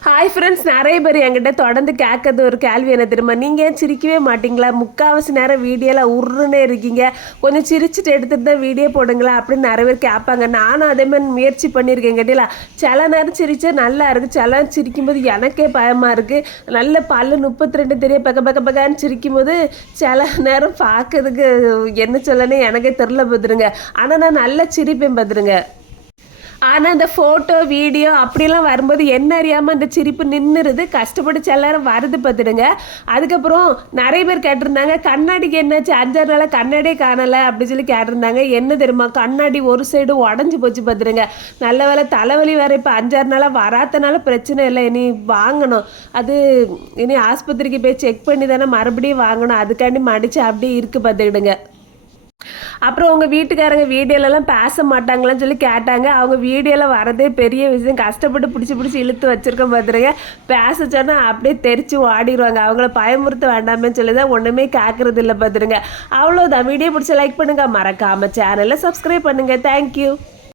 Hi friends நிறைய பேர் என்கிட்ட தொடர்ந்து கேட்கறது ஒரு கேள்வி என்ன தெரியுமா? நீங்கள் ஏன் சிரிக்கவே மாட்டிங்களா? முக்கால்வாசி நேரம் வீடியோவில் உருன்னே இருக்கீங்க. கொஞ்சம் சிரிச்சுட்டு எடுத்துகிட்டு தான் வீடியோ போடுங்களா அப்படின்னு நிறைய பேர் கேட்பாங்க. நானும் அதே மாதிரி முயற்சி பண்ணியிருக்கேன். கேட்டீங்களா சில நேரம் சிரித்தா நல்லா இருக்குது சில நேரம் சிரிக்கும்போது எனக்கே பயமாக இருக்குது நல்ல பல்லு முப்பத்தி ரெண்டு தெரிய பக்க பக்க பக்கன்னு சிரிக்கும்போது சில நேரம் பார்க்கறதுக்கு என்ன சொல்லனே எனக்கே தெரில பார்த்துருங்க ஆனால் நான் நல்லா சிரிப்பேன் பார்த்துருங்க ஆனால் அந்த ஃபோட்டோ வீடியோ அப்படிலாம் வரும்போது என்ன அறியாமல் அந்த சிரிப்பு நின்றுருது கஷ்டப்பட்டு எல்லாரும் வருது பார்த்துடுங்க. அதுக்கப்புறம் நிறைய பேர் கேட்டிருந்தாங்க கண்ணாடிக்கு என்னாச்சு அஞ்சாறு நாளாக கண்ணாடியே காணலை அப்படின்னு சொல்லி கேட்டிருந்தாங்க. என்ன தெரியுமா கண்ணாடி ஒரு சைடு உடஞ்சி போச்சு பார்த்துடுங்க. நல்ல வேலை தலைவலி வேறு இப்போ அஞ்சாறு நாளாக வராதனால பிரச்சனை இல்லை இனி வாங்கணும். அது இனி ஆஸ்பத்திரிக்கு போய் செக் பண்ணி தானே மறுபடியும் வாங்கணும். அதுக்காண்டி மடித்து அப்படியே இருக்குது பார்த்துக்கிடுங்க அப்புறம் உங்கள் வீட்டுக்காரங்க வீடியோலலாம் பேச மாட்டாங்களான்னு சொல்லி கேட்டாங்க. அவங்க வீடியோவில் வரதே பெரிய விஷயம். கஷ்டப்பட்டு பிடிச்சி பிடிச்சி இழுத்து வச்சிருக்கோம் பார்த்துருங்க பேச சொன்னால் அப்படியே தெரிச்சு ஓடிடுவாங்க. அவங்கள பயமுறுத்த வேண்டாமேன்னு சொல்லி தான் ஒன்றுமே கேட்குறது இல்லை பார்த்துருங்க அவ்வளோதான் வீடியோ பிடிச்சி லைக் பண்ணுங்கள் மறக்காமல் சேனலை சப்ஸ்கிரைப் பண்ணுங்கள் தேங்க்யூ